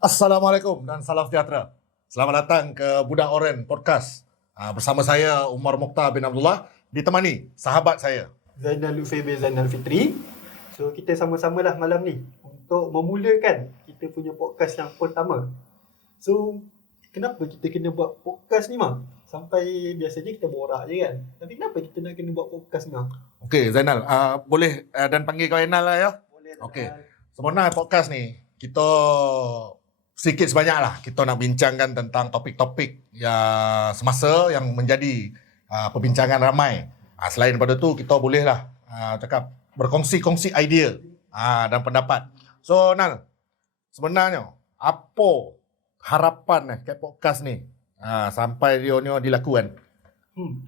Assalamualaikum dan salam sejahtera. Selamat datang ke Budak Oren Podcast. Bersama saya Umar Mokhtar bin Abdullah, ditemani sahabat saya. Zainal Lufair bin Zainal Fitri. So kita sama-samalah malam ni untuk memulakan kita punya podcast yang pertama. So kenapa kita kena buat podcast ni, Mak? Sampai biasanya kita borak je kan. Tapi kenapa kita nak kena buat podcast ni, Mak? Okey Zainal, boleh dan panggil kau Zainal lah ya. Boleh. Okey. Sebenarnya podcast ni kita sedikit sebanyaklah kita nak bincangkan tentang topik-topik yang semasa yang menjadi perbincangan ramai. Selain daripada tu kita bolehlah cakap berkongsi-kongsi idea dan pendapat. So Nal, sebenarnya apa harapan kat podcast ni sampai dia ni dilakukan?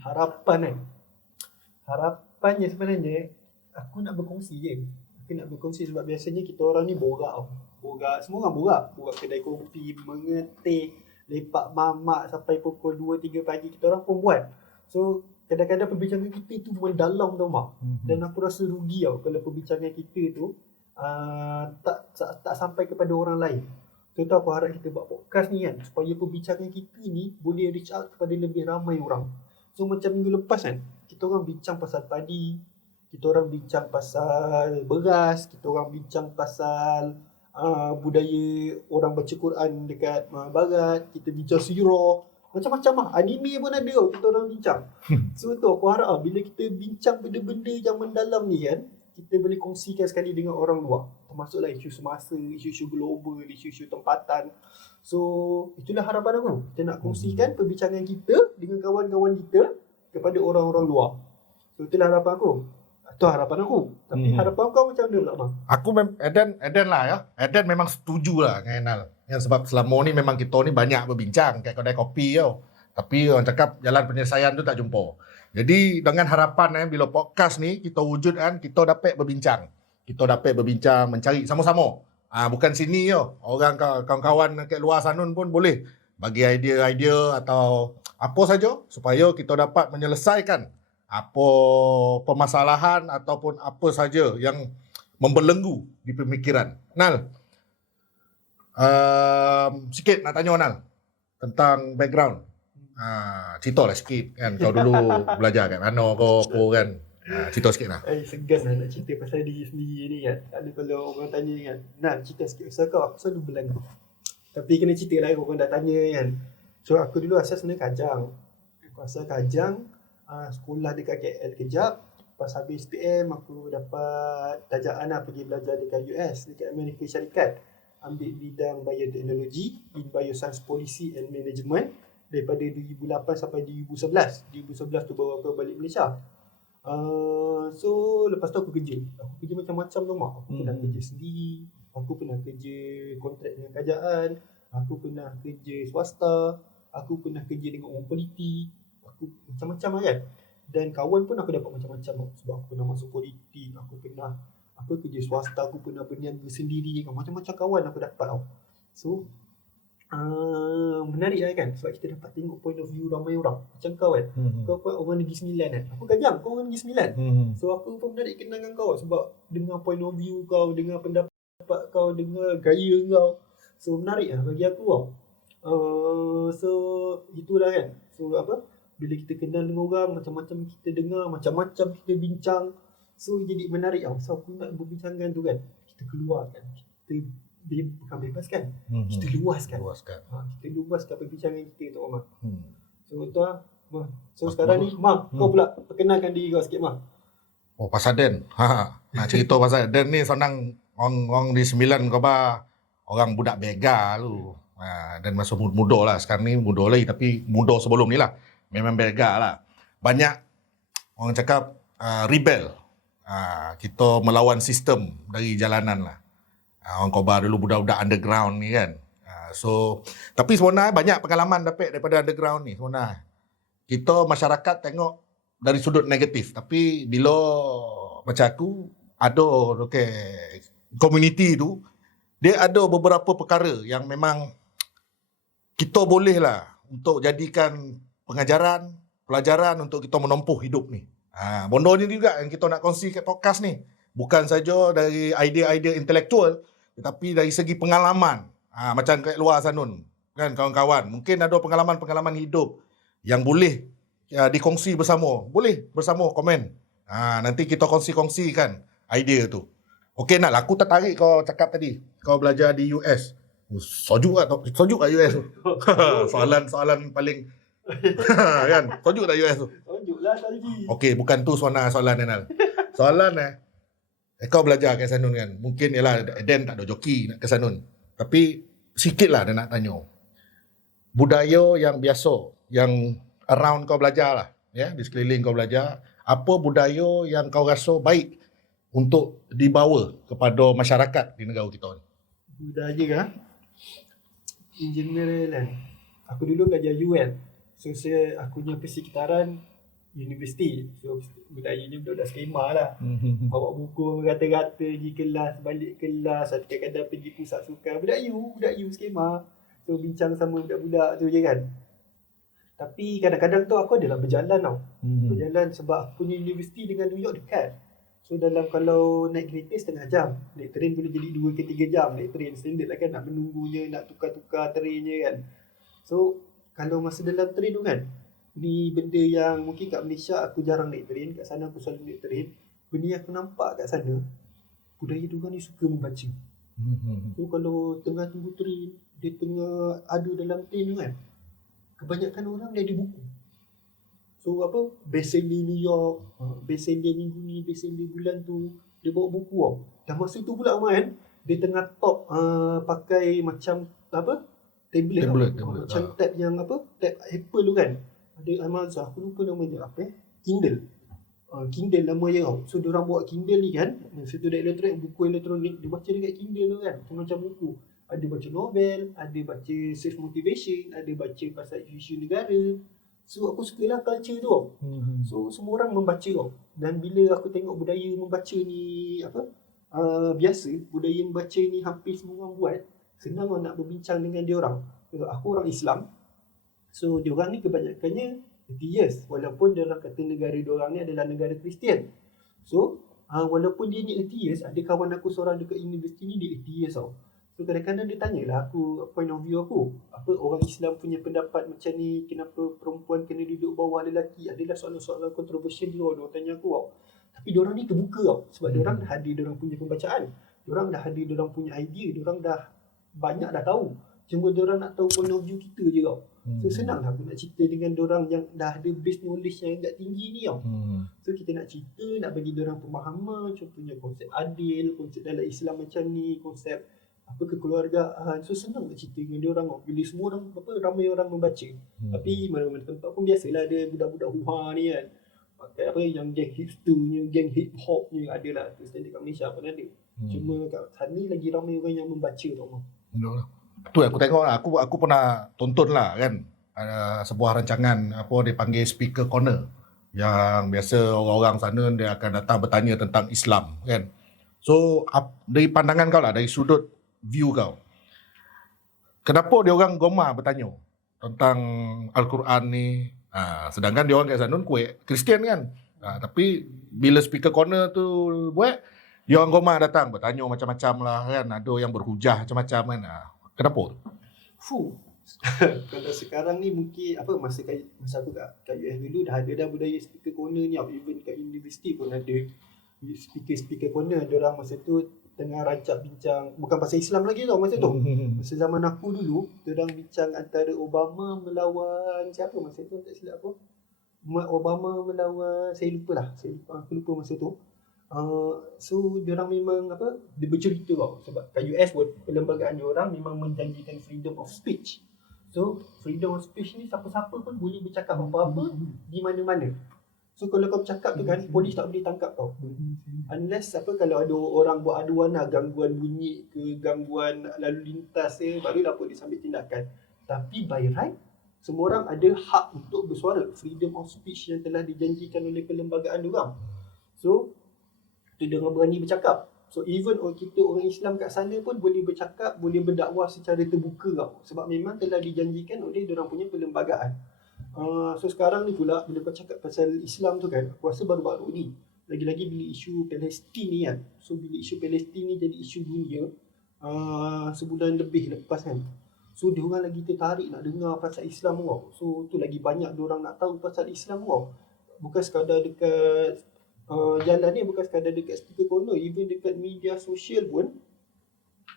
Harapan Harapannya sebenarnya aku nak berkongsi je. Aku nak berkongsi sebab biasanya kita orang ni borak tau. Semua orang borak kedai kopi, mengetih, lepak mamak sampai pukul 2-3 pagi kita orang pun buat. So kadang-kadang perbincangan kita tu mendalam tau, Mak. Dan aku rasa rugi tau kalau perbincangan kita tu tak sampai kepada orang lain. So tu aku harap kita buat podcast ni kan, supaya perbincangan kita ni boleh reach out kepada lebih ramai orang. So macam minggu lepas kan, kita orang bincang pasal padi, kita orang bincang pasal beras, kita orang bincang pasal budaya orang baca Quran dekat barat, kita bincang sirah, macam-macam lah. Anime pun ada tau, kita orang bincang. So tu aku harap bila kita bincang benda-benda yang mendalam ni kan, kita boleh kongsikan sekali dengan orang luar. Termasuklah isu semasa, isu-isu global, isu-isu tempatan. So itulah harapan aku. Kita nak kongsikan perbincangan kita dengan kawan-kawan kita kepada orang-orang luar. So itulah harapan aku. Itu harapan aku. Tapi harapan kau macam mana pula, Bang? Aku Eden lah ya. Eden memang setuju lah dengan Nal. Yang sebab selama ni memang kita ni banyak berbincang kat kedai kopi tau. Tapi orang cakap jalan penyelesaian tu tak jumpa. Jadi dengan harapan bila podcast ni kita wujudkan, kita dapat berbincang. Kita dapat berbincang, mencari sama-sama. Bukan sini yo. Orang kawan-kawan kat luar sana pun boleh bagi idea-idea atau apa saja supaya kita dapat menyelesaikan apa permasalahan ataupun apa saja yang membelenggu di pemikiran. Nal, sikit nak tanya Nal tentang background. Cerita lah sikit kan, kau dulu belajar kat mana kau apa kan. Cerita sikit lah. Segan lah nak cerita pasal diri sendiri ni kan. Tak ada kalau orang tanya kan, Nal cerita sikit pasal kau, aku selalu belang. Tapi kena cerita lah, orang dah tanya kan. So aku dulu asal sebenarnya Kajang. Aku asal Kajang, sekolah dekat KL kejap. Lepas habis PM aku dapat tajaan pergi belajar dekat US, dekat Amerika Syarikat. Ambil bidang bioteknologi in Bioscience Policy and Management daripada 2008 sampai 2011. 2011 tu baru aku balik Malaysia. So lepas tu aku kerja. Aku kerja macam-macam tu, Mak. Aku pernah kerja sendiri, aku pernah kerja kontrak dengan kerajaan, aku pernah kerja swasta, aku pernah kerja dengan orang politik. Aku macam-macam lah kan. Dan kawan pun aku dapat macam-macam sebab aku pernah masuk politik, aku pernah kerja swasta, aku pernah berniaga sendiri kan. Macam-macam kawan aku dapat tau. So menarik lah kan, sebab kita dapat tengok point of view ramai orang. Macam kau kan, kau orang Negeri Sembilan kan, aku Kajang, kau orang Negeri Sembilan. So aku pun menarik kenal dengan kau sebab dengar point of view kau, dengar pendapat kau, dengar gaya kau. So menarik lah bagi aku tau. So itulah kan. So bila kita kenal dengan orang, macam-macam kita dengar, macam-macam kita bincang. So jadi menarik tau. So aku nak berbincangan tu kan, kita keluar kan, kita bukan bebaskan, kita luaskan. Kita luaskan perbincangan kita tu, Mak. So tu lah. So sekarang ni, Mak, kau pula perkenalkan diri kau sikit, Mak. Pasal Den. Nak cerita pasal Den ni senang. Orang di Sembilan kau orang budak bega lu. Dan masa muda lah. Sekarang ni muda lagi, tapi muda sebelum ni lah. Memang bega lah. Banyak orang cakap rebel. Kita melawan sistem dari jalanan lah. Orang Kobar dulu budak-budak underground ni kan. Tapi sebenarnya banyak pengalaman dapat daripada underground ni sebenarnya. Kita masyarakat tengok dari sudut negatif. Tapi bila macam aku, ada community tu, dia ada beberapa perkara yang memang kita boleh lah untuk jadikan pengajaran, pelajaran untuk kita menempuh hidup ni. Bondo ni juga yang kita nak kongsi kat podcast ni. Bukan saja dari idea-idea intelektual, tetapi dari segi pengalaman. Macam kat luar sanun. Kan kawan-kawan. Mungkin ada pengalaman-pengalaman hidup yang boleh dikongsi bersama. Boleh bersama komen. Nanti kita kongsi-kongsikan idea tu. Okey Nal, aku tertarik kau cakap tadi. Kau belajar di US. Sojuk kat US tu. Soalan paling kan? Sojuk tak US tu? Tunjuklah tadi. Okey, bukan tu soalan Nal. Soalan kau belajar kat Sanun kan. Mungkin ialah Dan tak ada joki nak ke Sanun. Tapi sikit lah dia nak tanya. Budaya yang biasa, yang around kau belajar lah. Ya, di sekeliling kau belajar. Apa budaya yang kau rasa baik untuk dibawa kepada masyarakat di negara kita ni? Budaya kan? In general kan. Aku dulu belajar UN. So aku punya persekitaran universiti. So budayanya budak-budak skema lah. Bawa buku rata-rata pergi kelas, balik kelas, kadang-kadang pergi pusat sukan. Budak U skema. So bincang sama budak-budak tu je kan. Tapi kadang-kadang tu aku adalah berjalan tau. Berjalan sebab aku punya universiti dengan New York dekat. So dalam kalau naik kereta setengah jam, naik train boleh jadi 2 ke 3 jam naik train. Standard lah kan, nak menunggunya, nak tukar-tukar trainnya kan. So kalau masa dalam train tu kan, ni benda yang mungkin kat Malaysia aku jarang naik train, kat sana aku selalu naik train. Benda yang aku nampak kat sana, budaya diorang ni suka membaca. So kalau tengah tunggu train, dia tengah ada dalam train tu kan, kebanyakan orang dia ada buku. So bestseller New York, bestseller minggu ni, bestseller bulan tu, dia bawa buku tau. Dan masa tu pula kan, dia tengah top pakai macam tablet. Macam tab yang tab Apple tu kan. Ada Amazon, aku lupa nama dia Kindle. Kindle nama dia tau. So diorang bawa Kindle ni kan, masa tu ada elektronik, buku elektronik, dia baca dekat Kindle tu kan, macam buku. Ada baca novel, ada baca self motivation, ada baca pasal isu negara. So aku sukalah culture tu tau. So semua orang membaca tau. Dan bila aku tengok budaya membaca ni biasa, budaya membaca ni hampir semua orang buat, senang lah nak berbincang dengan dia orang. So, aku orang Islam. So dia orang ni kebanyakannya atheist, walaupun dia orang kata negara dia orang ni adalah negara Kristian. So walaupun dia ni atheist, ada kawan aku seorang dekat universiti ni dia atheist tau. So kadang-kadang dia tanyalah aku point of view aku, apa orang Islam punya pendapat macam ni, kenapa perempuan kena duduk bawah lelaki, adalah soalan-soalan kontroversial dia tanya aku tau. Tapi diorang ni terbuka tau, sebab diorang dah ada diorang punya pembacaan, diorang dah ada diorang punya idea, diorang dah banyak dah tahu. Cuma diorang nak tahu point of view kita je tau. So senang lah aku nak cerita dengan diorang yang dah ada base knowledge yang agak tinggi ni tau. So kita nak cerita, nak bagi diorang pemahaman, contohnya konsep adil, konsep dalam Islam macam ni, konsep kekeluargaan. So senang nak cerita dengan diorang tau. Bila semua orang, ramai orang membaca. Tapi mana-mana tempat pun biasalah ada budak-budak huha ni kan, pakai yang geng hipsternya, geng hip hopnya, ada lah. Tu standard kat Malaysia pun ada. Cuma kat sana lagi ramai orang yang membaca tau. Tu aku tengok lah, aku pernah tonton lah kan, sebuah rancangan dia panggil Speaker Corner, yang biasa orang-orang sana dia akan datang bertanya tentang Islam kan. So dari pandangan kau lah, dari sudut view kau, kenapa dia orang gemar bertanya tentang Al-Quran ni? Sedangkan dia orang kat sana Kristian kan. Tapi bila Speaker Corner tu buat, dia orang gemar datang bertanya macam-macam lah kan, ada yang berhujah macam-macam kan. Kenapa? Kalau sekarang ni mungkin masa aku kat US dulu dah ada dah budaya speaker corner ni. Even kat universiti pun ada speaker corner. Diorang masa tu tengah rancak bincang, bukan pasal Islam lagi tau masa tu. Masa zaman aku dulu, diorang bincang antara Obama melawan siapa masa tu, tak silap aku. Obama melawan, aku lupa masa tu. So diorang memang dia bercerita tau, sebab kat US pun perlembagaan diorang memang menjanjikan freedom of speech. So freedom of speech ni siapa-siapa pun boleh bercakap apa-apa di mana-mana. So kalau kau bercakap tu kan, polis tak boleh tangkap kau. Unless kalau ada orang buat aduan lah, gangguan bunyi ke, gangguan lalu lintas barulah polis ambil tindakan. Tapi by right, semua orang ada hak untuk bersuara, freedom of speech yang telah dijanjikan oleh perlembagaan diorang. So diorang berani bercakap. So even kita orang Islam kat sana pun boleh bercakap, boleh berdakwah secara terbuka tau. Sebab memang telah dijanjikan oleh diorang punya perlembagaan. So sekarang ni pula bila kau cakap pasal Islam tu kan, aku rasa baru-baru ni, lagi-lagi bila isu Palestin ni kan. So bila isu Palestin ni jadi isu dunia, sebulan lebih lepas kan. So dia orang lagi tertarik nak dengar pasal Islam tau. So tu lagi banyak dia orang nak tahu pasal Islam tau. Bukan sekadar dekat jalan ni, bukan sekadar dekat speaker corner, even dekat media sosial pun.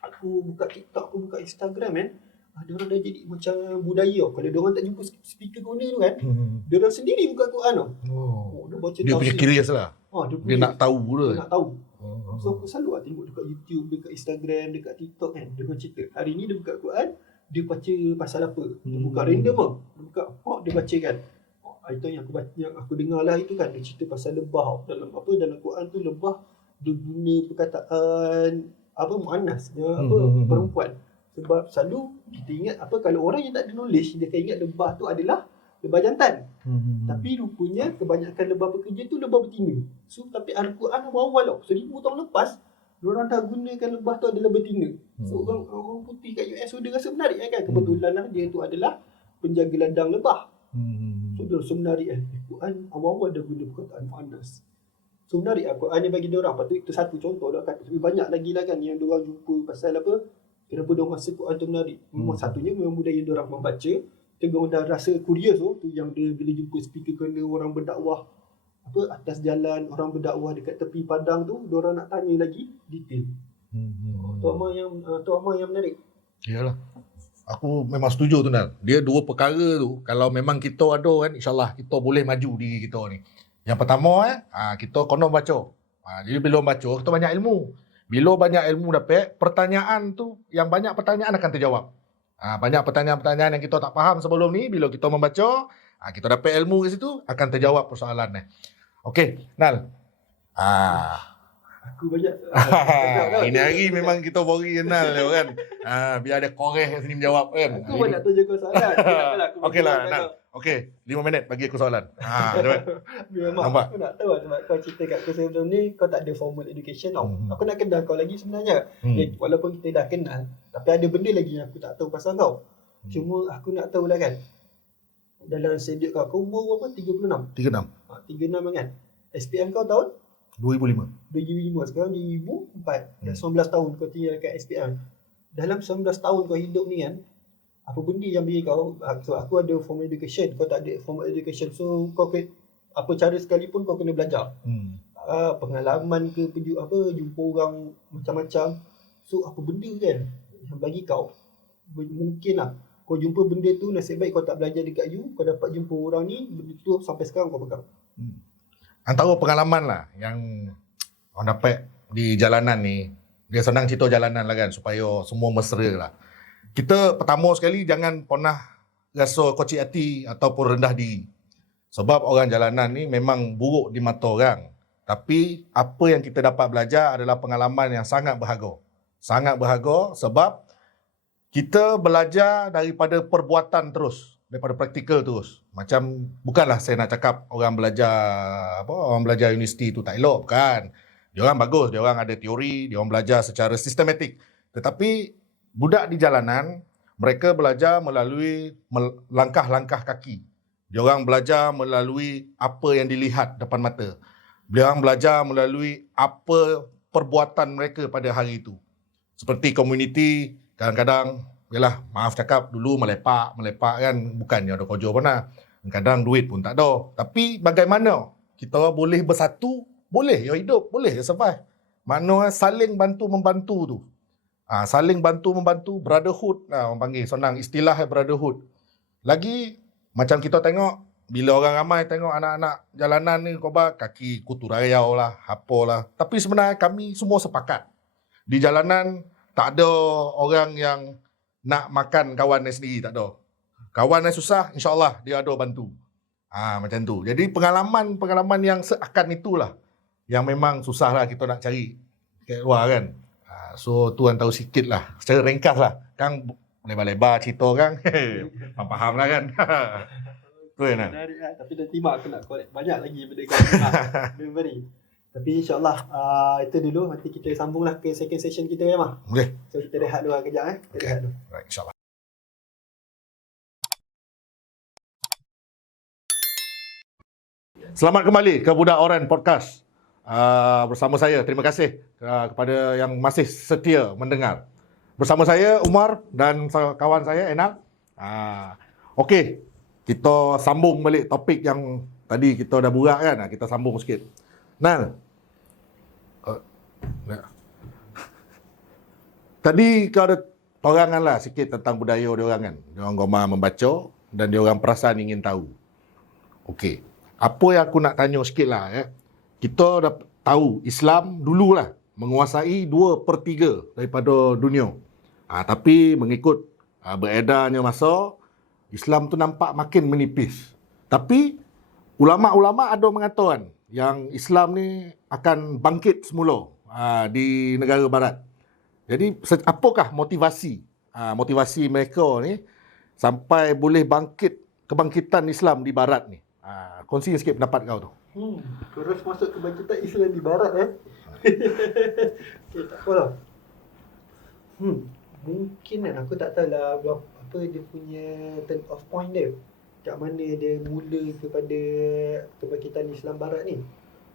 Aku buka TikTok, aku buka Instagram kan. Dia orang dah jadi macam budaya tau. Kalau dia orang tak jumpa speaker corner tu kan, dia orang sendiri buka Quran tau. Dia baca Dia punya tafsir. curious lah. Dia nak tahu Dia dia. nak tahu. So aku selalu tengok dekat YouTube, dekat Instagram, dekat TikTok kan. Dia orang cerita. Hari ni dia buka Quran, dia baca pasal apa. Dia buka random tau. Dia buka, dia baca kan. Itu yang aku dengar lah itu kan. Dia cerita pasal lebah. Dalam Quran tu lebah dia guna perkataan muannas, perempuan. Sebab selalu kita ingat kalau orang yang tak ada knowledge, dia akan ingat lebah tu adalah lebah jantan. Tapi rupanya kebanyakan lebah pekerja tu lebah betina. So tapi Al-Quran awal-awal 1000 tahun lepas, diorang dah gunakan lebah tu adalah betina. So orang putih kat US tu dia rasa menarik kan. Kebetulan lah dia tu adalah penjaga ladang lebah. So dia rasa menarik kan. Al-Quran awal-awal dah guna perkataan muannas. So menarik Al-Quran ni bagi diorang. Lepas tu itu satu contoh lah kan. Tapi banyak lagi lah kan yang diorang jumpa pasal kenapa diorang rasa Quran tu menarik. Memang satunya memang budaya diorang membaca. Diorang dah rasa curious tu yang dia bila jumpa speaker kena orang berdakwah atas jalan, orang berdakwah dekat tepi padang tu, diorang nak tanya lagi detail. Tu amal yang menarik. Yalah. Aku memang setuju tu Nal. Dia dua perkara tu kalau memang kita ada kan, insyaAllah kita boleh maju diri kita ni. Yang pertama kita konon baca. Jadi bila baca kita banyak ilmu. Bila banyak ilmu dapat, pertanyaan tu yang banyak pertanyaan akan terjawab. Banyak pertanyaan-pertanyaan yang kita tak faham sebelum ni, bila kita membaca, kita dapat ilmu kat situ, akan terjawab persoalan ni. Okey, Nal. Aku banyak Ini hari memang kita bori Nal kan. Biar ada koreh kat sini menjawab kan. Aku banyak tanya kau soalan. Okeylah Nal. Okey, 5 minit bagi aku soalan. Cepat. Memang Nampak? aku nak tahu sebab kau cerita kat aku sebelum ni kau tak ada formal education tau. Aku nak kenal kau lagi sebenarnya. Walaupun kita dah kenal, tapi ada benda lagi yang aku tak tahu pasal kau. Cuma aku nak tahu lah kan. Dalam schedule kau umur berapa? 36. 36 kan. SPM kau tahun 2005. 2005, sekarang 2004. 19 tahun kau tinggal kat SPM. Dalam 19 tahun kau hidup ni kan, apa benda yang bagi kau, so aku ada formal education, kau tak ada formal education, so kau apa cara sekalipun kau kena belajar. Pengalaman ke, jumpa orang macam-macam. So apa benda kan yang bagi kau, mungkin lah kau jumpa benda tu, nasib baik kau tak belajar dekat kau dapat jumpa orang ni, benda tu sampai sekarang kau pegang. Antara pengalaman lah yang orang dapat di jalanan ni, dia senang cerita jalanan lah kan, supaya semua mesra lah. Kita pertama sekali jangan pernah rasa kocik hati ataupun rendah diri. Sebab orang jalanan ni memang buruk di mata orang. Tapi apa yang kita dapat belajar adalah pengalaman yang sangat berharga. Sangat berharga sebab kita belajar daripada perbuatan terus. Daripada praktikal terus. Macam, bukanlah saya nak cakap orang belajar universiti tu tak elok, bukan. Dia orang bagus, dia orang ada teori, dia orang belajar secara sistematik. Tetapi budak di jalanan, mereka belajar melalui langkah-langkah kaki. Dia orang belajar melalui apa yang dilihat depan mata. Dia orang belajar melalui apa perbuatan mereka pada hari itu. Seperti komuniti, kadang-kadang yalah, maaf cakap, dulu melepak kan, bukannya ada kerja pernah. Kadang duit pun tak ada. Tapi bagaimana kita boleh bersatu, boleh ya hidup, boleh ya survive. Maknanya saling bantu-membantu tu. Saling bantu-membantu, brotherhood, orang panggil, senang istilah brotherhood. Lagi, macam kita tengok, bila orang ramai tengok anak-anak jalanan ni, kaki kutu rayau lah, apalah. Tapi sebenarnya kami semua sepakat. Di jalanan, tak ada orang yang nak makan kawan dia sendiri, tak ada. Kawan yang susah, insyaAllah dia ada bantu. Macam tu. Jadi pengalaman yang seakan itulah yang memang susah lah kita nak cari kat luar kan. So tuan tahu sikit lah, secara ringkas lah. Kang lebar-lebar cerita kan. Faham lah kan. Tu kan. Tapi nanti mak aku nak korek banyak lagi benda kau ni. Tapi insyaAllah itu dulu. Nanti kita sambunglah ke second session kita ya Mah. Boleh. So kita rehat dulu kejap Kita rehat dulu. Right, insyaAllah. Selamat kembali ke Budak Oren Podcast. Bersama saya. Terima kasih kepada yang masih setia mendengar. Bersama saya Umar dan kawan saya Enal. Okey, kita sambung balik topik yang tadi kita dah burak kan. Kita sambung sikit. Nal. Tadi kau ada torangan lah sikit tentang budaya diorang kan. Diorang gemar membaca dan diorang perasan ingin tahu. Okey. Apa yang aku nak tanya sikit lah ya. Kita dah tahu Islam dululah menguasai 2/3 daripada dunia. Tapi mengikut beredarnya masa, Islam tu nampak makin menipis. Tapi ulama-ulama ada mengatakan yang Islam ni akan bangkit semula di negara barat. Jadi apakah motivasi mereka ni sampai boleh kebangkitan Islam di barat ni? Kongsi sikit pendapat kau tu. Terus masuk kebangkitan Islam di barat okay, tak apalah. Mungkin kan aku tak tahu lah apa dia punya turn off point dia. Kat mana dia mula kepada kebangkitan Islam barat ni.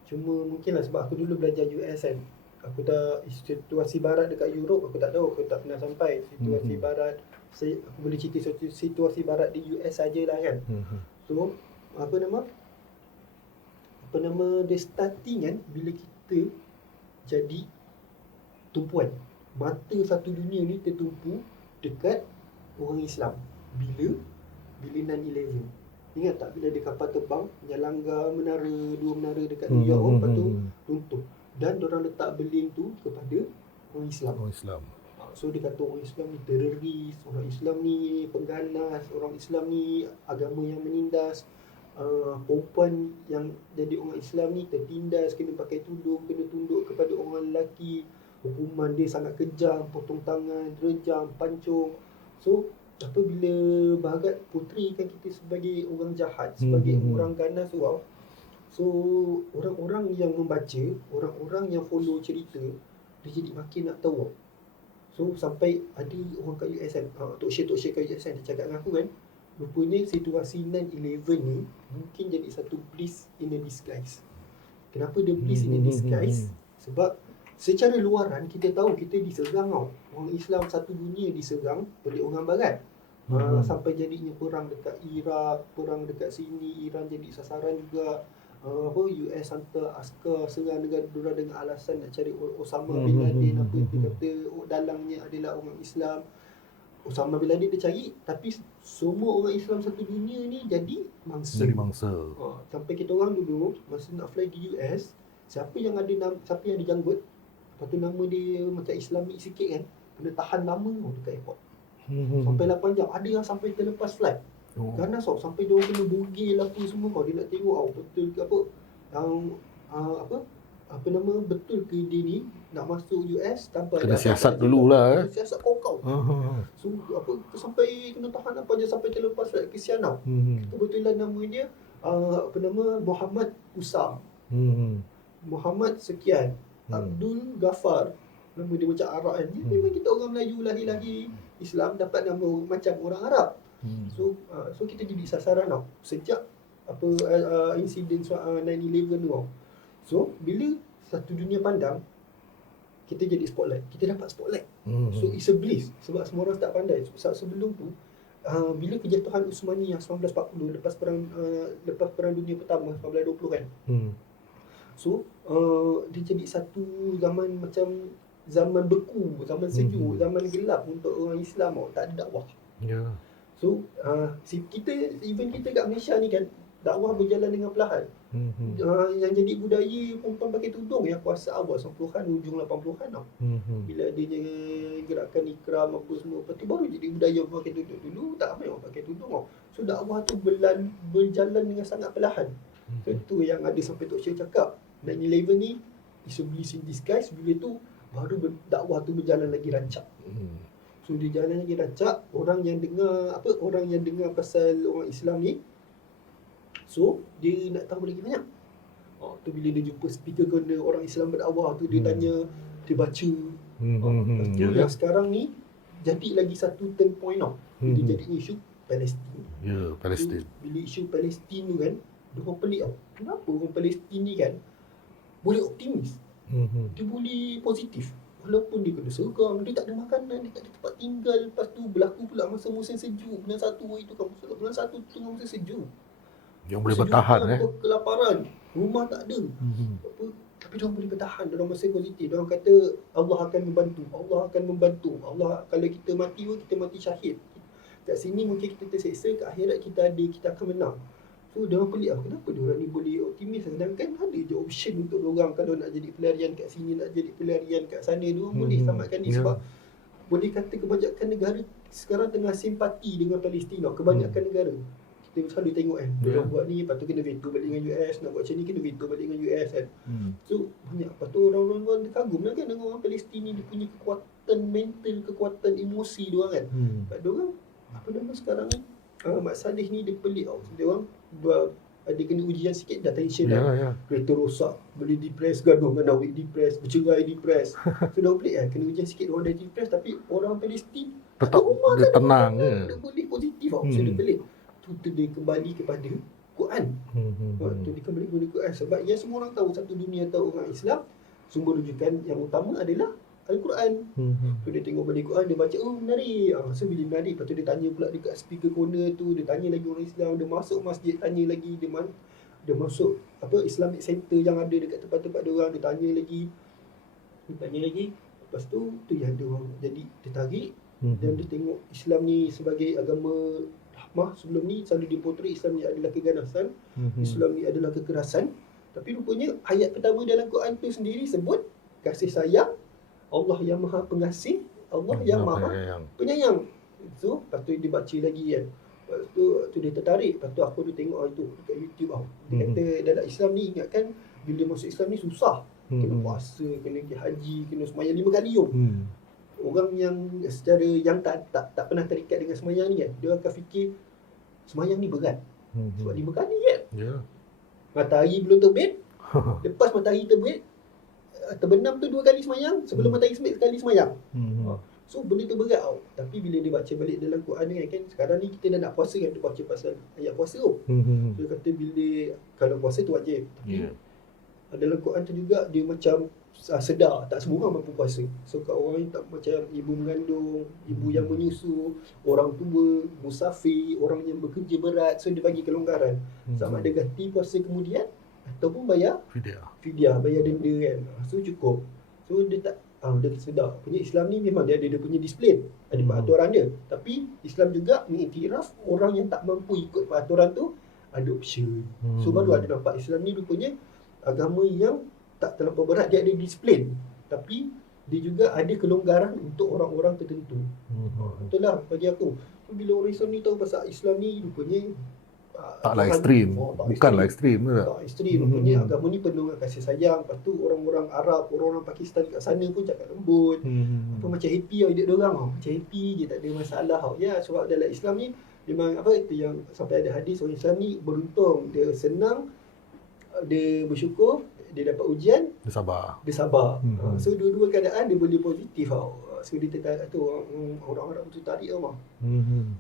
Cuma mungkin lah sebab aku dulu belajar US kan. Aku dah situasi barat dekat Europe aku tak tahu, aku tak pernah sampai situasi barat. Aku boleh cerita situasi barat di US sajalah kan. So apa nama dia starting kan bila kita jadi tumpuan. Mata satu dunia ni tertumpu dekat orang Islam. Bila 9/11. Ingat tak bila ada kapal terbang yang langgar dua menara dekat New York, lepas tu runtuh. Dan diorang letak beling tu kepada orang Islam. So dia kata orang Islam ni teroris, orang Islam ni pengganas, orang Islam ni agama yang menindas. Perempuan yang jadi orang Islam ni tertindas, kena pakai tudung, kena tunduk kepada orang lelaki. Hukuman dia sangat kejam, potong tangan, rejam, pancung. So bila Baharat putrikan kita sebagai orang jahat, sebagai orang ganas, wow. So orang-orang yang membaca, orang-orang yang follow cerita, dia jadi makin nak tahu. So sampai ada orang kat US kan, talk kat US kan, dia cakap dengan aku kan, rupanya situasi 9/11 ni mungkin jadi satu bliss in a disguise. Kenapa dia bliss in a disguise? Sebab secara luaran kita tahu kita diserang tau. Orang Islam satu dunia diserang oleh orang barat. Sampai jadinya perang dekat Iraq, perang dekat sini, Iran jadi sasaran juga. US hantar askar serang dengan alasan nak cari Osama bin Laden. Apa dia kata dalangnya adalah orang Islam. Osama bin Laden dia cari, tapi semua orang Islam satu dunia ni jadi mangsa. Sampai kita orang dulu masa nak fly di US, siapa yang ada janggut, lepas tu nama dia macam Islamik sikit kan, kena tahan lama dekat airport. Sampai 8 jam. Ada yang sampai terlepas flight. Ganas tau, sampai dia orang kena bogel apa semua kau. Dia nak tengok betul ke apa yang betul ke dia ni nak masuk US tanpa kena siasat dululah. Siasat kau. So sampai kena tahan apa je sampai terlepas flight. Kesian tau. Kebetulan nama dia Muhammad Usam. Muhammad sekian. Abdul Ghaffar. Nama dia macam Arab kan. Dia memang kita orang Melayu lahir Islam dapat nama macam orang Arab. So kita jadi sasaran tau. Sejak insiden 9/11 tu tau. So bila satu dunia pandang, kita jadi spotlight. Kita dapat spotlight. So it's a bliss. Sebab semua orang tak pandai. Sebelum tu bila kejatuhan Utsmaniyah 1940 lepas perang dunia pertama 1920 kan. So dia jadi satu zaman macam zaman beku, zaman sejuk, zaman gelap untuk orang Islam tau. Tak ada dakwah. So kita kat Malaysia ni kan, dakwah berjalan dengan perlahan. Yang jadi budaya perempuan pakai tudung yang kuasa awal 90-an hujung 80-an tau. Bila adanya gerakan ikram apa semua, lepas tu baru jadi budaya pakai tudung. Dulu tak ramai orang pakai tudung tau. So dakwah tu berjalan dengan sangat perlahan. So itu yang ada sampai Tok Syed cakap 9/11 ni is a bliss in disguise. Bila tu baru dakwah tu berjalan lagi rancak. So dia jalan lagi rancak. Orang yang dengar pasal orang Islam ni, so dia nak tahu lagi banyak. Tu bila dia jumpa speaker kena orang Islam berdakwah tu, dia tanya, dia baca. Lepas tu yang sekarang ni jadi lagi satu turn point tau. Dia jadi isu Palestin. Palestin. So, bila isu Palestin tu kan, dia orang pelik tau. Kenapa orang Palestin ni kan boleh optimis? Dia boleh positif. Walaupun dia kena serang, dia tak ada makanan, dia tak ada tempat tinggal. Lepas tu berlaku pula masa musim sejuk. Bulan 1 itu kan, bulan 1 tu tengah musim sejuk. Yang boleh bertahan Kau kelaparan, rumah tak ada. Apa, tapi diorang boleh bertahan, diorang masih positif. Diorang kata Allah akan membantu, Allah akan membantu. Allah, kalau kita mati pun kita mati syahid. Kat sini mungkin kita terseksa, kat akhirat kita ada, kita akan menang. So diorang pelik lah, kenapa diorang ni boleh optimis, sedangkan ada je option untuk diorang kalau nak jadi pelarian kat sini, nak jadi pelarian kat sana, diorang boleh selamatkan ni. Sebab boleh kata kebanyakan negara sekarang tengah simpati dengan Palestin. Kebanyakan negara kita selalu tengok kan, diorang buat ni, lepas tu kena veto balik dengan US, nak buat macam ni kena veto balik dengan US kan. So banyak, lepas tu orang-orang luar kagum lah kan dengan orang Palestin ni, dia punya kekuatan mental, kekuatan emosi diorang kan. Sebab diorang, apa nama sekarang ni, Mat Saleh ni dia pelik tau. Diorang ada kena ujian sikit dah tension dah. Kereta rosak, boleh depres, gaduh dengan Nawik depres, bercerai depres. So diorang pelik kan, kena ujian sikit diorang dah depres, tapi orang Palestin tetap dia tenang je. Dia boleh positif tau. So dia pelik. Tu dia kembali kepada Quran. Tu dia kembali kepada Quran. Sebab yang semua orang tahu, satu dunia tahu orang Islam, sumber rujukan yang utama adalah Al-Quran. So dia tengok balik Quran, dia baca, oh menarik. So bila menarik, lepas tu dia tanya pula dekat speaker corner tu, dia tanya lagi orang Islam, dia masuk masjid, tanya lagi, dia masuk Islamic Center yang ada dekat tempat-tempat dia orang, dia tanya lagi. Lepas tu yang dia orang jadi tertarik, dan dia tengok Islam ni sebagai agama rahmah. Sebelum ni selalu dipotret Islam ni adalah keganasan, Islam ni adalah kekerasan. Tapi rupanya ayat pertama dalam Quran tu sendiri sebut kasih sayang, Allah yang maha pengasih, Allah yang maha penyayang. So lepas tu dia baca lagi kan, lepas tu dia tertarik. Lepas tu aku tu tengok itu dekat YouTube tau. Dia kata dalam Islam ni, ingatkan bila masuk Islam ni susah, kena puasa, kena pergi haji, kena sembahyang 5 kali jom. Orang yang secara yang tak pernah terikat dengan sembahyang ni kan, dia akan fikir sembahyang ni berat. Sebab 5 kali kan. Matahari belum terbit, lepas matahari terbit, terbenam tu 2 kali sembahyang, sebelum matahari terbit sekali sembahyang. So benda tu berat tau. Tapi bila dia baca balik dalam Quran ni kan, sekarang ni kita dah nak puasa kan, dia baca pasal ayat puasa tu. So dia kata bila kalau puasa tu wajib. Tapi dalam Quran tu juga dia macam sedar tak semua orang mampu puasa. So kat orang yang tak, macam ibu mengandung, ibu yang menyusu, orang tua, musafir, orang yang bekerja berat, so dia bagi kelonggaran. Sama ada ganti puasa kemudian ataupun bayar fidyah, bayar denda kan. So cukup. So dia tak dia sedar punya Islam ni memang dia ada dia punya disiplin, ada peraturan dia. Tapi Islam juga mengiktiraf orang yang tak mampu ikut peraturan tu ada option. So baru ada nampak Islam ni rupanya agama yang tak terlampau berat, dia ada disiplin, tapi dia juga ada kelonggaran untuk orang-orang tertentu. Itulah bagi aku. So, bila orang Islam ni tahu pasal Islam ni rupanya taklah ekstrim. Bukanlah ekstrim ke? Tak ekstrim. Rupanya agama ni penuh dengan kasih sayang. Lepas tu orang-orang Arab, orang-orang Pakistan kat sana pun cakap lembut. Macam happy tau hidup diorang tau. Macam happy je, tak ada masalah tau. Ya, sebab dalam Islam ni memang itu yang sampai ada hadis, orang Islam ni beruntung, dia senang, dia bersyukur, dia dapat ujian, dia sabar. So dua-dua keadaan dia boleh positif tau. So dia tertarik tu, orang Arab tu tarik tau.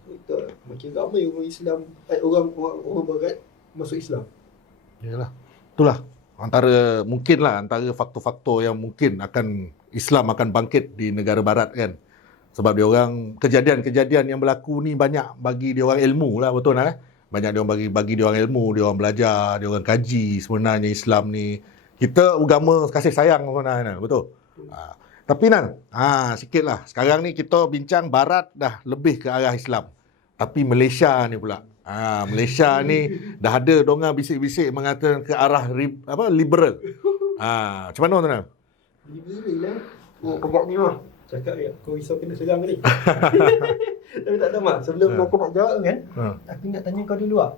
So itu makin ramai orang Islam, orang barat masuk Islam. Yalah. Itulah antara faktor-faktor yang mungkin Islam akan bangkit di negara barat kan. Sebab dia orang kejadian-kejadian yang berlaku ni banyak bagi dia orang ilmu lah, betul lah. Banyak dia orang bagi dia orang ilmu, dia orang belajar, dia orang kaji sebenarnya Islam ni. Kita agama kasih sayang sebenarnya, betul? Tapi sikitlah. Sekarang ni kita bincang barat dah lebih ke arah Islam. Tapi Malaysia ni pula. Malaysia ni dah ada donga bisik-bisik mengatakan ke arah liberal. Macam mana tuan? Liberal lah. Pegak ni mah. Cakap kau risau kena serang ni. Tapi tak tahu mak. Sebelum aku nak jawab kan, aku nak tanya kau dulu lah.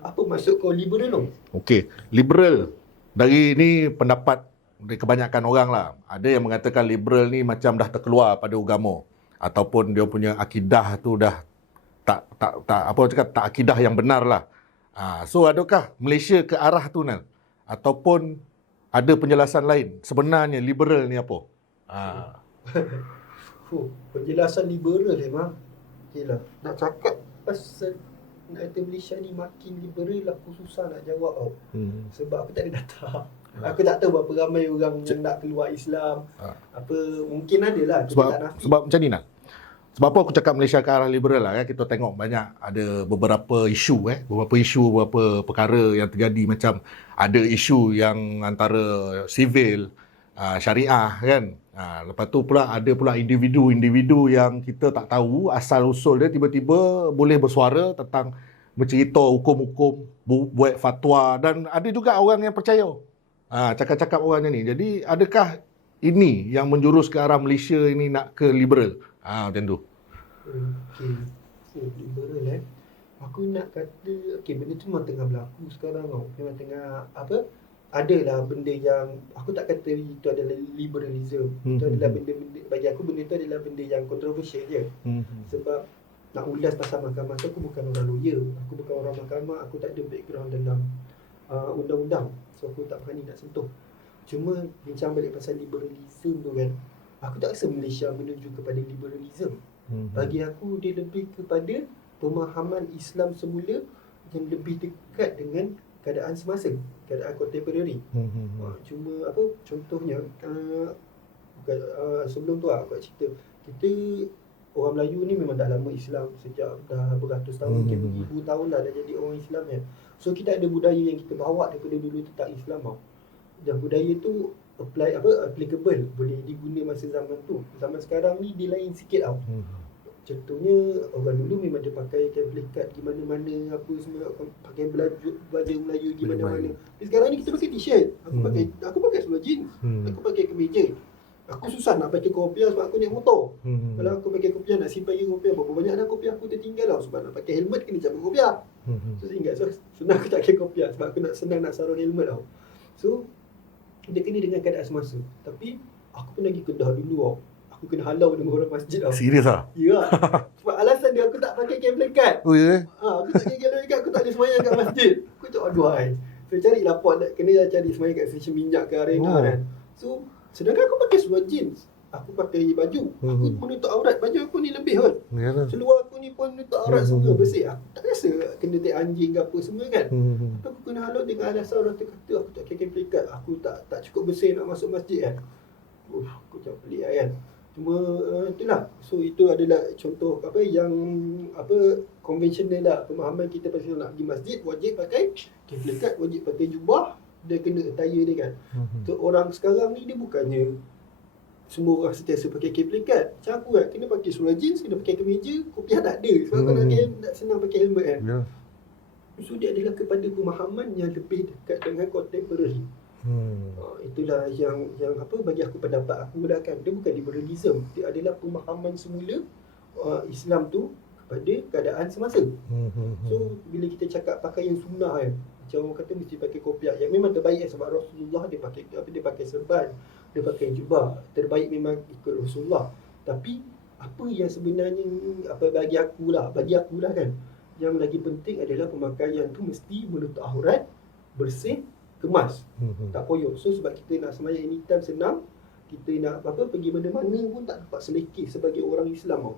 Apa maksud kau liberal tu? Okey, liberal. Dari ni pendapat dari kebanyakan orang lah. Ada yang mengatakan liberal ni macam dah terkeluar pada agama, ataupun dia punya akidah tu dah tak akidah yang benar lah. So adakah Malaysia ke arah tu Nal? Ataupun ada penjelasan lain? Sebenarnya liberal ni apa? Penjelasan liberal memang okeylah. Nak cakap pasal nak kata Malaysia ni makin liberal, aku susah nak jawab tau. Sebab aku tak ada data. Aku tak tahu berapa ramai orang yang nak keluar Islam. Apa mungkin ada lah, kita Sebab tak nafi. sebab macam ni nak. Sebab apa aku cakap Malaysia ke arah liberal lah, kita tengok banyak ada beberapa beberapa perkara yang terjadi, macam ada isu yang antara civil, syariah kan. Lepas tu pula ada pula individu yang kita tak tahu asal usul dia, tiba-tiba boleh bersuara tentang bercerita hukum-hukum, buat fatwa, dan ada juga orang yang percaya. Cakap-cakap orangnya ni. Jadi adakah ini yang menjurus ke arah Malaysia ini nak ke liberal? Macam tu. Okey. Liberal Aku nak kata, benda tu memang tengah berlaku sekarang tau. Memang tengah, adalah benda yang, aku tak kata itu adalah liberalism. Itu adalah benda-benda, bagi aku benda itu adalah benda yang kontroversial je. Sebab nak ulas pasal mahkamah tu, aku bukan orang lawyer. Aku bukan orang mahkamah, aku tak ada background dalam undang-undang. So aku tak berani nak sentuh. Cuma bincang balik pasal liberalism tu kan, aku tak rasa Malaysia menuju kepada liberalism. Bagi aku dia lebih kepada pemahaman Islam semula yang lebih dekat dengan keadaan semasa, keadaan contemporary. Cuma contohnya sebelum tu aku nak cerita, kita orang Melayu ni memang dah lama Islam, sejak dah beratus tahun, ribu tahun dah jadi orang Islam kan. So kita ada budaya yang kita bawa daripada dulu tentang Islam tau. Dan budaya tu applicable, boleh diguna masa zaman tu. Zaman sekarang ni dia lain sikit tau. Contohnya orang dulu memang dia pakai tablet card di mana-mana, apa semua, pakai baju Melayu di mana-mana. Tapi sekarang ni kita pakai t-shirt. Aku pakai seluar jeans. Aku pakai kemeja. Aku susah nak pakai kopiah sebab aku naik motor. Kalau aku pakai kopiah, nak simpan kopiah, berapa banyak dah kopiah aku tertinggal tau. Sebab nak pakai helmet kena cabut kopiah. So ingat, senang aku tak pakai kopiah sebab aku senang nak sarung helmet tau. So dia kena dengan keadaan semasa. Tapi aku pernah pergi Kedah dulu tau. Aku kena halau dengan orang masjid tau. Serius lah? Ya. Sebab alasan dia aku tak pakai cable card. Oh ya? Aku tak pakai cable card, aku tak ada semayang kat masjid. Aku cakap aduhai. So carilah pot, kena cari semayang kat stesen minyak ke arena kan. So sedangkan aku pakai seluar jeans, aku pakai baju, aku menutup aurat, baju aku ni lebih kot. Seluar aku ni pun menutup aurat semua, bersih. Aku tak rasa kena take anjing ke apa semua kan. Tapi aku kena halau dengan alasan orang kata aku tak pakai cable card, aku tak cukup bersih nak masuk masjid kan. Aku cakap pelik kan. Cuma itulah. So itu adalah contoh yang konvensional lah. Pemahaman kita pasal nak pergi masjid wajib pakai cable card, wajib pakai jubah, dia kena attire dia kan. So orang sekarang ni dia bukannya semua orang sentiasa pakai cable card. Macam aku kan, kena pakai seluar jeans, kena pakai kemeja, kopiah tak ada. Sebab kau nak senang pakai helmet kan. So dia adalah kepada pemahaman yang lebih dekat dengan contemporary. Itulah yang bagi aku, pendapat aku lah kan. Dia bukan liberalism, dia adalah pemahaman semula Islam tu kepada keadaan semasa. So bila kita cakap pakaian sunnah kan, macam orang kata mesti pakai kopiah, yang memang terbaik sebab Rasulullah dia pakai serban, dia pakai jubah, terbaik memang ikut Rasulullah. Tapi apa yang sebenarnya bagi aku lah kan, yang lagi penting adalah pemakaian tu mesti menutup aurat, bersih, kemas, tak poyo. So sebab kita nak semayang anytime senang, kita nak pergi mana-mana pun tak dapat selekeh sebagai orang Islam tau.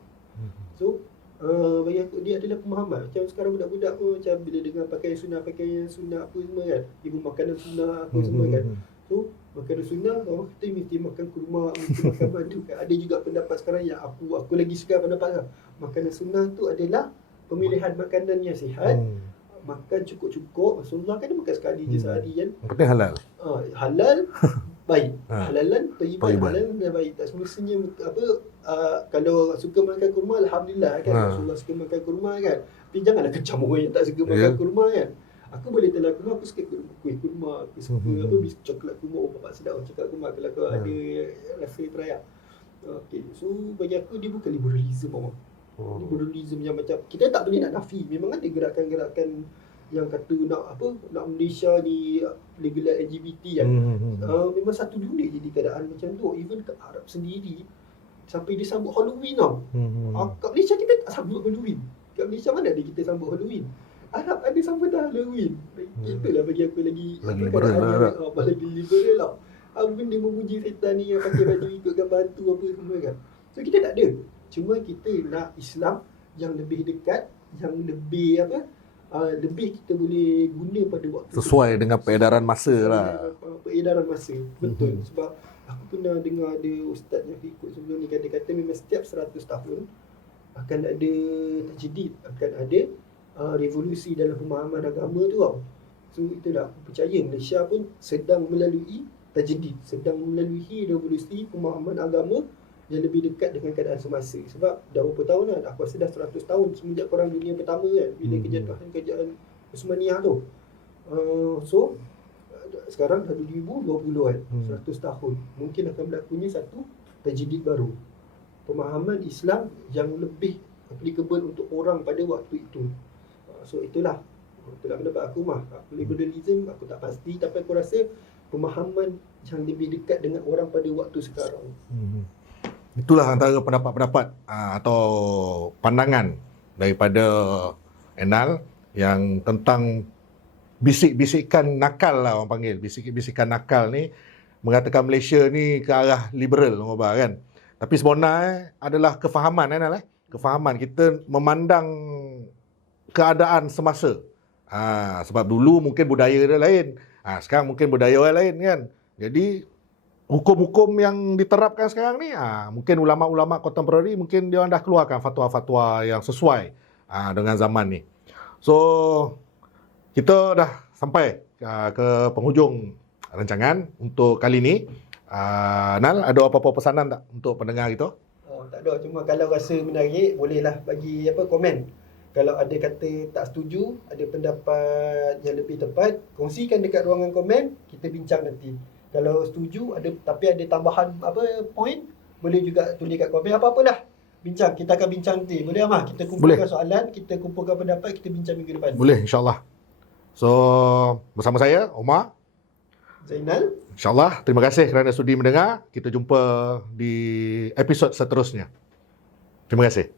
So bagi aku dia adalah pemahaman. Macam sekarang budak-budak pun macam bila dengar pakaian sunnah apa semua kan, ibu makanan sunnah apa semua kan. So makanan sunnah, orang kata mesti makan kurma, mesti makan madu kan. Ada juga pendapat sekarang yang aku lagi suka pendapat lah. Makanan sunnah tu adalah pemilihan makanan yang sihat, makan cukup-cukup. Rasulullah kan dia makan sekali je sehari kan. Penting halal. Halal baik. Halalan thayyiban, halal dan baik. Tak semestinya kalau suka makan kurma, alhamdulillah kan. Rasulullah suka makan kurma kan. Tapi janganlah kecam orang yang tak suka makan kurma kan. Aku boleh telan kurma, aku suka kuih kurma, aku suka biskut coklat kurma. Bapak sedap coklat kurma kalau kau ada rasa terayak. So bagi aku dia bukan liberalism apa. Liberalism yang macam kita tak boleh nak nafi. Memang ada gerakan-gerakan yang kata nak Malaysia ni legal LGBT kan. Memang satu dunia jadi keadaan macam tu. Even kat Arab sendiri sampai dia sambut Halloween tau. Kat Malaysia kita tak sambut Halloween. Kat Malaysia mana ada kita sambut Halloween. Arab ada sambutan Halloween. Itulah bagi aku lagi liberal lah. Lagi liberal lah. Apa benda memuji setan ni yang pakai baju ikut gambar hantu apa semua kan. So kita tak ada. Cuma kita nak Islam yang lebih dekat, yang lebih lebih kita boleh guna pada waktu Sesuai dengan peredaran masa lah. peredaran masa. Betul. Sebab aku pernah dengar ada ustaz yang ikut sebelum ni, dia kata memang setiap 100 tahun akan ada tajdid, akan ada revolusi dalam pemahaman agama tu tau. So itulah aku percaya Malaysia pun sedang melalui tajdid, sedang melalui revolusi pemahaman agama yang lebih dekat dengan keadaan semasa. Sebab dah berapa tahun kan, aku rasa dah 100 tahun semenjak Perang Dunia Pertama kan, bila kejatuhan kerajaan Uthmaniyah tu. So sekarang dah 2020 kan, 100 tahun. Mungkin akan berlakunya satu tajdid baru, pemahaman Islam yang lebih applicable untuk orang pada waktu itu. So itulah pendapat aku mah. Liberalism aku tak pasti, tapi aku rasa pemahaman yang lebih dekat dengan orang pada waktu sekarang. Itulah antara pendapat-pendapat atau pandangan daripada Enal yang tentang bisik-bisikan nakal lah orang panggil. Bisik-bisikan nakal ni mengatakan Malaysia ni ke arah liberal kan. Tapi sebenarnya adalah kefahaman Enal. Kefahaman kita memandang keadaan semasa. Sebab dulu mungkin budaya dia lain. Sekarang mungkin budaya orang lain kan. Jadi hukum-hukum yang diterapkan sekarang ni, mungkin ulama-ulama kontemporari mungkin dia orang dah keluarkan fatwa-fatwa yang sesuai dengan zaman ni. So, kita dah sampai ke penghujung rancangan untuk kali ni. Nal, ada apa-apa pesanan tak untuk pendengar kita? Tak ada, cuma kalau rasa menarik, bolehlah bagi komen. Kalau ada kata tak setuju, ada pendapat yang lebih tepat, kongsikan dekat ruangan komen, kita bincang nanti. Kalau setuju tapi ada tambahan point, boleh juga tulis kat komen, apa-apalah. Bincang, kita akan bincang nanti. Boleh Amah? Kita kumpulkan soalan, kita kumpulkan pendapat, kita bincang minggu depan. Boleh, insya-Allah. So, bersama saya Omar, Zainal. InsyaAllah, terima kasih kerana sudi mendengar. Kita jumpa di episod seterusnya. Terima kasih.